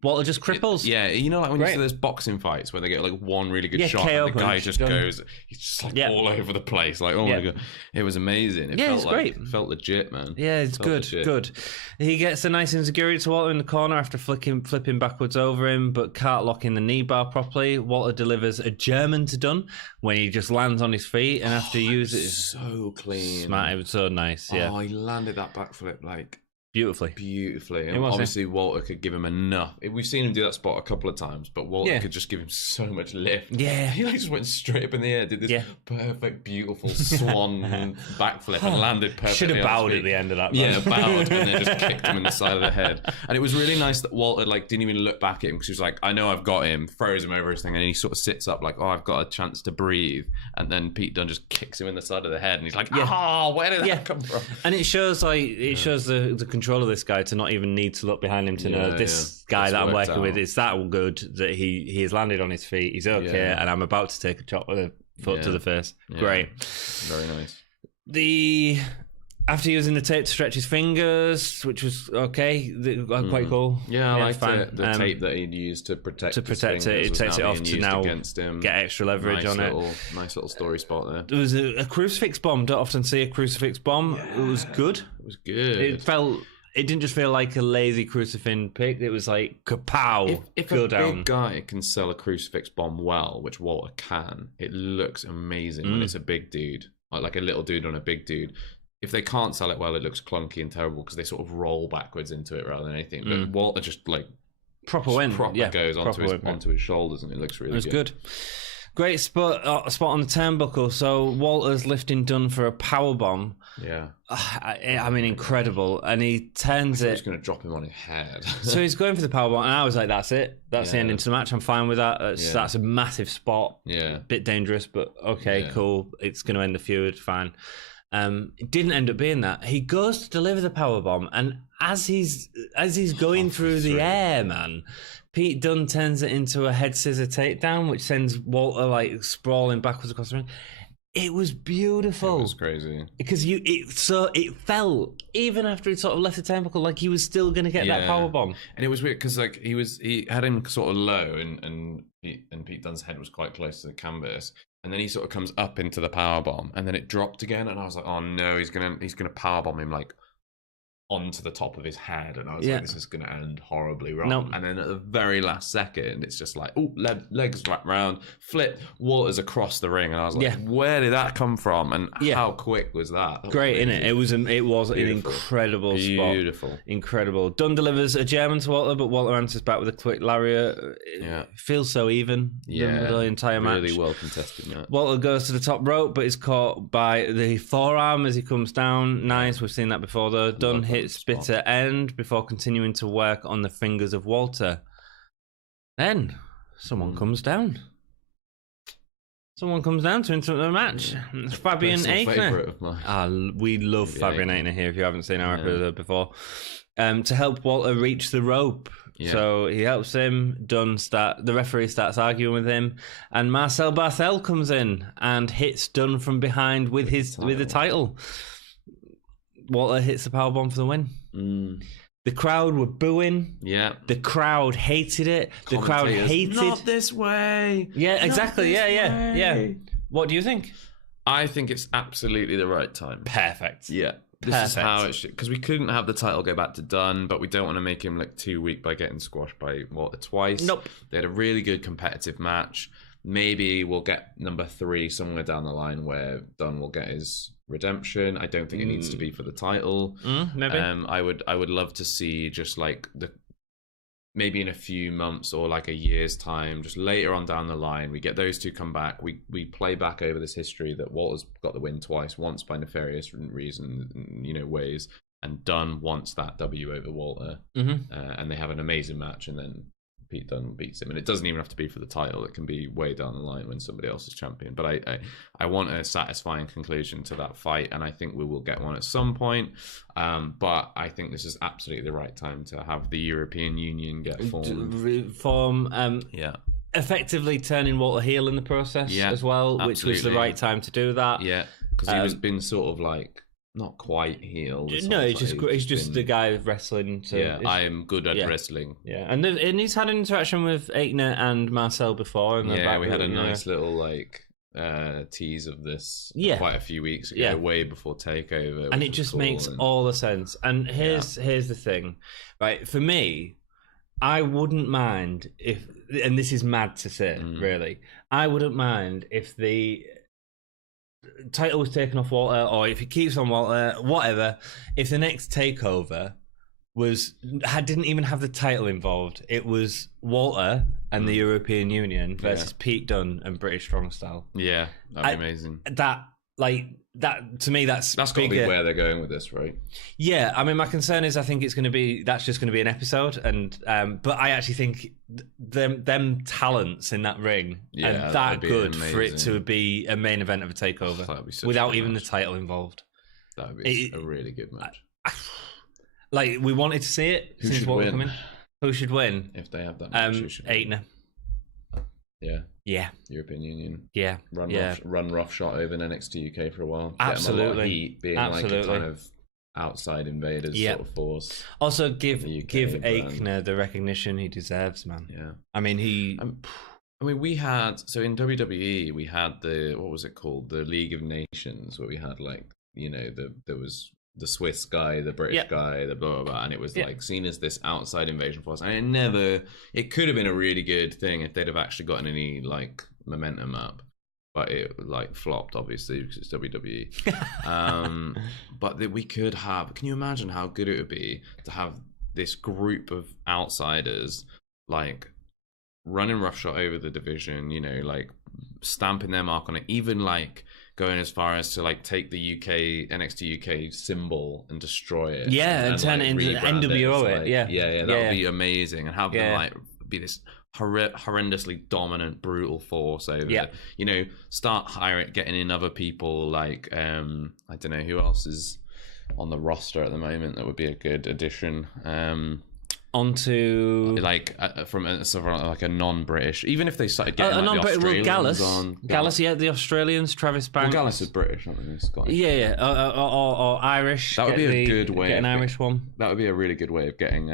Walter just cripples. You know, like when you see those boxing fights where they get like one really good shot, and the guy just goes, he's just like all over the place. Like, oh my god, it was amazing. It felt great. It felt legit, man. Yeah, it's good. Good. He gets a nice insecurity to Walter in the corner after flipping backwards over him, but can't lock in the knee bar properly. Walter delivers a German to Dunne when he just lands on his feet, and after use it, so clean, smart. It was so nice. Yeah. Oh, he landed that backflip like beautifully. And obviously Walter could give him enough. We've seen him do that spot a couple of times, but Walter could just give him so much lift. Yeah, he just went straight up in the air, did this perfect, beautiful swan backflip, and landed perfectly. Should have bowed at the end of that. Yeah, bowed, and then just kicked him in the side of the head. And it was really nice that Walter didn't even look back at him, because he was like, "I know I've got him," throws him over his thing, and he sort of sits up like, "Oh, I've got a chance to breathe." And then Pete Dunne just kicks him in the side of the head, and he's like, "Oh, where did that come from?" And it shows the control of this guy to not even need to look behind him to know this guy that I'm working with is that good, that he has landed on his feet, he's okay, and I'm about to take a chop with a foot to the face. Great. Very nice. After using the tape to stretch his fingers, which was okay, quite cool. Yeah, I liked it. The tape that he'd used to protect it. It takes it off to now against him. Get extra leverage on it. Nice little story spot there. There was a crucifix bomb. Don't often see a crucifix bomb. Yeah. It was good. It didn't just feel like a lazy crucifix pick. It was like kapow. If a big guy can sell a crucifix bomb well, which Walter can, it looks amazing when it's a big dude, like a little dude on a big dude. If they can't sell it well, it looks clunky and terrible because they sort of roll backwards into it rather than anything. But Walter just proper goes onto his shoulders, and it looks really good. It was good. Great spot on the turnbuckle. So Walter's lifting Dunne for a powerbomb. Yeah. I mean, incredible. And he turns it. He's going to drop him on his head. So he's going for the powerbomb, and I was like, that's it. That's the ending to the match. I'm fine with that. That's a massive spot. Yeah. Bit dangerous, but okay, cool. It's going to end the feud. Fine. It didn't end up being that. He goes to deliver the powerbomb, and as he's going through the air, man, Pete Dunne turns it into a head scissor takedown, which sends Walter sprawling backwards across the ring. It was beautiful. It was crazy because it felt, even after he sort of left the turnbuckle, like he was still going to get that powerbomb. And it was weird because he had him sort of low, and Pete Dunne's head was quite close to the canvas. And then he sort of comes up into the powerbomb, and then it dropped again, and I was like, "Oh no, he's gonna powerbomb him onto the top of his head," and I was like, "This is gonna end horribly wrong." Nope. And then at the very last second, it's just like, "Oh, legs wrapped round, flip, Walter's across the ring," and I was like, "Where did that come from? And how quick was that?" Great, innit? It was an incredible spot. Beautiful, incredible. Dunne delivers a German to Walter, but Walter answers back with a quick lariat. It feels so even. The entire match. Really well contested match. Walter goes to the top rope, but is caught by the forearm as he comes down. Nice, we've seen that before though. Dunne hits bitter end before continuing to work on the fingers of Walter. Then someone comes down. Someone comes down to interrupt the match. It's Fabian Aichner. We love Fabian Aichner here, if you haven't seen our episode before. To help Walter reach the rope. Yeah. So he helps him. The referee starts arguing with him, and Marcel Barthel comes in and hits Dunne from behind with the title. Walter hits the powerbomb for the win. The crowd were booing. Yeah. The crowd hated it. The crowd hated. Not this way. Yeah, exactly. Yeah. What do you think? I think it's absolutely the right time. Perfect. Yeah. this is how it should, because we couldn't have the title go back to Dunne, but we don't want to make him look too weak by getting squashed by Walter twice. Nope. They had a really good competitive match. Maybe we'll get number 3 somewhere down the line where Dunne will get his redemption. I don't think it needs to be for the title. Maybe. I would love to see just like maybe in a few months or like a year's time, just later on down the line, we get those two come back. We play back over this history that Walter's got the win twice, once by nefarious reason, ways, and Dunne wants that W over Walter, and they have an amazing match, and then Pete Dunne beats him, and it doesn't even have to be for the title. It can be way down the line when somebody else is champion. But I want a satisfying conclusion to that fight, and I think we will get one at some point. But I think this is absolutely the right time to have the European Union get formed. Effectively turning Walter heel in the process as well, which was the right time to do that. Yeah, because he was been sort of like not quite heel. No, he's just the guy wrestling. So I am good at wrestling. Yeah, and he's had an interaction with Aichner and Marcel before. And we had a nice little like tease of this quite a few weeks ago, way before Takeover, and it just makes all the sense. And here's the thing, right? For me, I wouldn't mind if, and this is mad to say, really, I wouldn't mind if the title was taken off Walter, or if he keeps on Walter, whatever. If the next Takeover didn't even have the title involved, it was Walter and the European Union versus Pete Dunne and British Strong Style. Yeah, that'd be amazing. That to me, that's got to be where they're going with this, right? Yeah, I mean, my concern is I think it's going to be that's just going to be an episode, and but I actually think them talents in that ring are that good for it to be a main event of a Takeover without even the title involved. That would be a really good match. Like, we wanted to see it. Who should win? Who should win if they have that match? Aichner. Yeah. European Union. Yeah. Run roughshot over in NXT UK for a while. Absolutely. Get them a lot of heat, being like a kind of outside invaders sort of force. Also, give Aichner the recognition he deserves, man. Yeah. I mean, we had, so in WWE, we had what was it called? The League of Nations, where we had like, there was the Swiss guy, the British guy, the blah, blah, blah, and it was like seen as this outside invasion force. And it could have been a really good thing if they'd have actually gotten any like momentum up, but it like flopped, obviously, because it's WWE. But we could have, can you imagine how good it would be to have this group of outsiders like running roughshot over the division, like stamping their mark on it, even like going as far as to like take the NXT UK symbol and destroy it. Yeah, and turn it into NWO. That would be amazing, and have them like be this horrendously dominant, brutal force over. Start getting in other people like I don't know who else is on the roster at the moment that would be a good addition. Onto from like a non-British, even if they started getting like the Australians Gallus. on. Gallus, the Australians, Travis Banks. Well, Gallus is British, aren't they? Scottish. Or Irish. That would be a good way. Get an Irish one. That would be a really good way of getting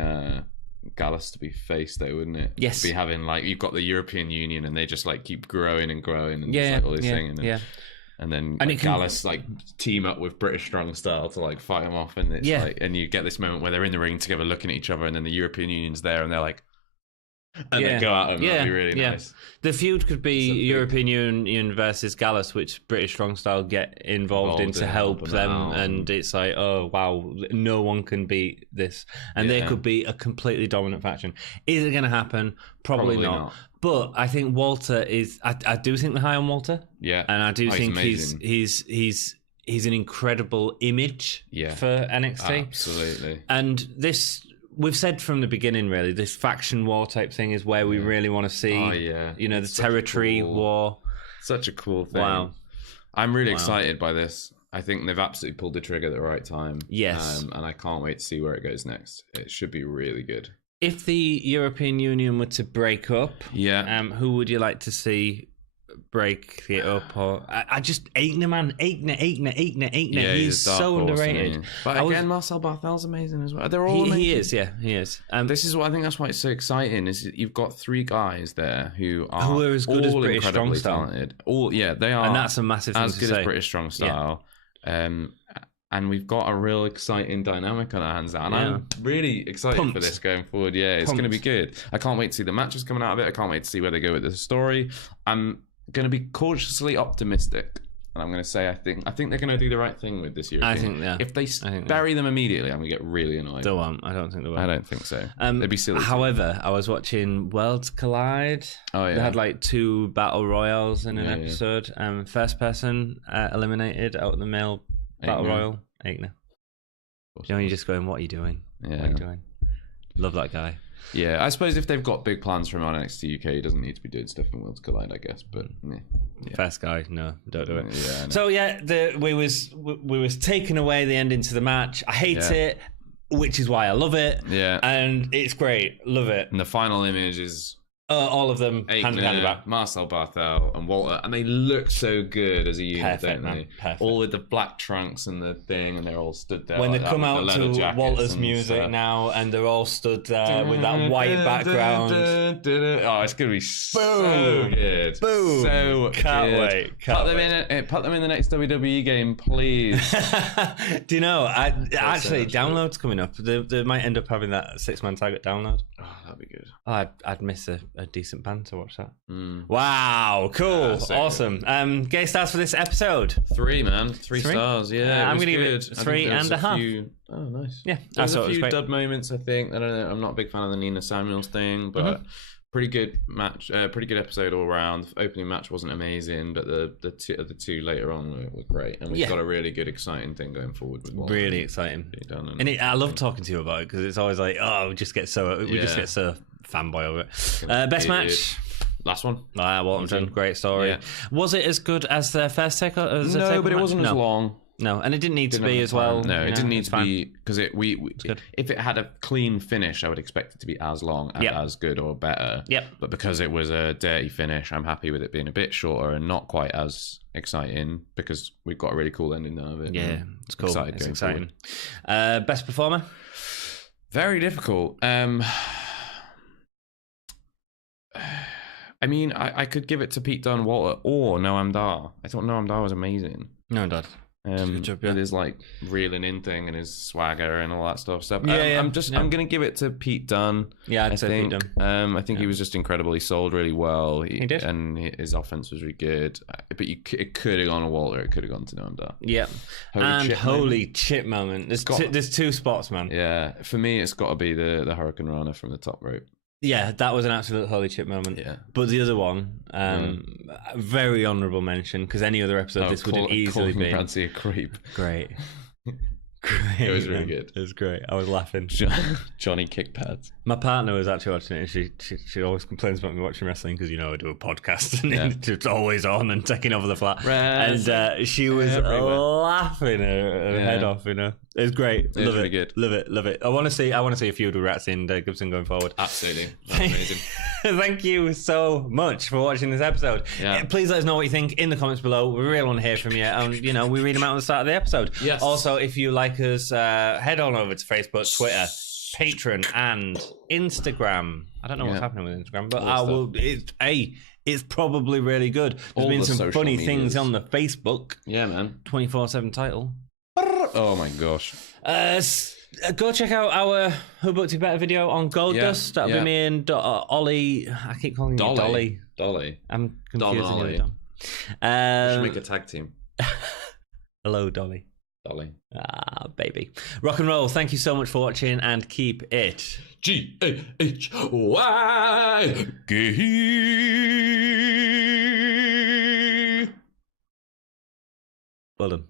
Gallus to be face, though, wouldn't it? Yes. Be having like you've got the European Union, and they just like keep growing and growing, and just, like all this thing, and then Gallus like team up with British Strong Style to like fight them off, and it's like, and you get this moment where they're in the ring together looking at each other, and then the European Union's there, and they're like, and they go at them. That'd be really nice. The feud could be European Union versus Gallus, which British Strong Style get involved in to help them, and it's like, oh wow, no one can beat this, and they could be a completely dominant faction. Is it going to happen? Probably not. But I think Walter is. I do think they're high on Walter. Yeah, and I do think he's an incredible image for NXT. Absolutely. And this, we've said from the beginning, really, this faction war type thing is where we really want to see. Oh yeah, the territory war. Such a cool thing. Wow, I'm really excited by this. I think they've absolutely pulled the trigger at the right time. Yes, and I can't wait to see where it goes next. It should be really good. If the European Union were to break up, who would you like to see break it up? Or I just Aichner, man, Aichner. Yeah, he's so underrated. But again, Marcel Barthel's amazing as well. They're all amazing. He is. This is what I think. That's why it's so exciting. Is you've got 3 guys there who are as good as British Strong Style. Talented. They are, and that's a massive thing as to good say. As British Strong Style. And we've got a real exciting dynamic on our hands now. And I'm really excited for this going forward. Yeah, it's going to be good. I can't wait to see the matches coming out of it. I can't wait to see where they go with the story. I'm going to be cautiously optimistic. And I'm going to say I think they're going to do the right thing with this year. I think, yeah. If they bury them immediately, I'm going to get really annoyed. I don't think they will. I don't think so. It'd be silly. However, I was watching Worlds Collide. Oh, yeah. They had like 2 battle royals in an episode. First person eliminated out of the male battle royal. Aikner. You know, you're just going, what are you doing? Yeah. What are you doing? Love that guy. Yeah, I suppose if they've got big plans for him on NXT UK, he doesn't need to be doing stuff in Worlds Collide, I guess. But first guy, no, don't do it. Yeah, so we was taking away the ending to the match. I hate it, which is why I love it. Yeah, and it's great, love it. And the final image is all of them hand in back. Marcel Barthel and Walter, and they look so good as a unit, don't they? Perfect. All with the black trunks and the thing, and they're all stood there. When they come out to Walter's music now, and they're all stood there with that white background. Oh, it's gonna be so good. Boom! So can't good. wait. Put them in the next WWE game, please. Do you know? Actually, download's coming up. They might end up having that 6-man tag at download. Oh, that'd be good. I'd miss a decent band to watch that. Wow, cool, awesome. Gay stars for this episode. 3, man. 3 stars. Yeah, I'm gonna give it 3.5. Oh, nice. Yeah, there's a few dud moments. I think. I don't know. I'm not a big fan of the Nina Samuels thing, but pretty good match. Pretty good episode all around. The opening match wasn't amazing, but the two later on were great, and we've got a really good, exciting thing going forward with Walter. Really exciting. And I love talking to you about it because it's always like, we just get so fanboy over it. Best match. Last one. Walton, great story. Yeah. Was it as good as the first takeover? No, but it wasn't as long. No, and it didn't need to be as well. No, it didn't need to be because if it had a clean finish, I would expect it to be as long and as good or better. Yep. But because it was a dirty finish, I'm happy with it being a bit shorter and not quite as exciting because we've got a really cool ending now of it. Yeah, it's cool. It's exciting. Best performer? Very difficult. I mean, I could give it to Pete Dunne, Walter, or Noam Dar. I thought Noam Dar was amazing. Noam Dar. With his like reeling in thing and his swagger and all that stuff. I'm gonna give it to Pete Dunne. Yeah, I'd say Pete Dunne. I think he was just incredible. He sold really well. He did, and his offense was really good. But it could have gone to Walter. It could have gone to Noam Dar. Yeah, holy chip moment. There's 2 spots, man. Yeah, for me, it's got to be the Hurricane Rana from the top rope. Yeah, that was an absolute holy chip moment. Yeah. But the other one, very honourable mention, because any other episode this would have easily been. Clancy a creep. Great. It was really good. It was great. I was laughing. Johnny kick pads. My partner was actually watching it, and she always complains about me watching wrestling because, I do a podcast and it's always on and taking over the flat. And she was laughing her head off, It was great. It was really good. Love it. I want to see a feud with Ratsy and Gibson going forward. Absolutely. That's amazing. Thank you so much for watching this episode. Yeah. Please let us know what you think in the comments below. We really want to hear from you. And, we read them out at the start of the episode. Yes. Also, if you like us, head on over to Facebook, Twitter, Patreon, and Instagram. I don't know what's happening with Instagram, but it's probably really good. There's been some funny things on the Facebook. Yeah, man. 24/7 title. Oh my gosh. Go check out our Who Booked It Better video on Goldust. That'll be me and Ollie. I keep calling you Dolly. Dolly. I'm confusing you. We should make a tag team. Hello, Dolly. Dolly. Ah, baby. Rock and roll. Thank you so much for watching and keep it GAHY. Well done.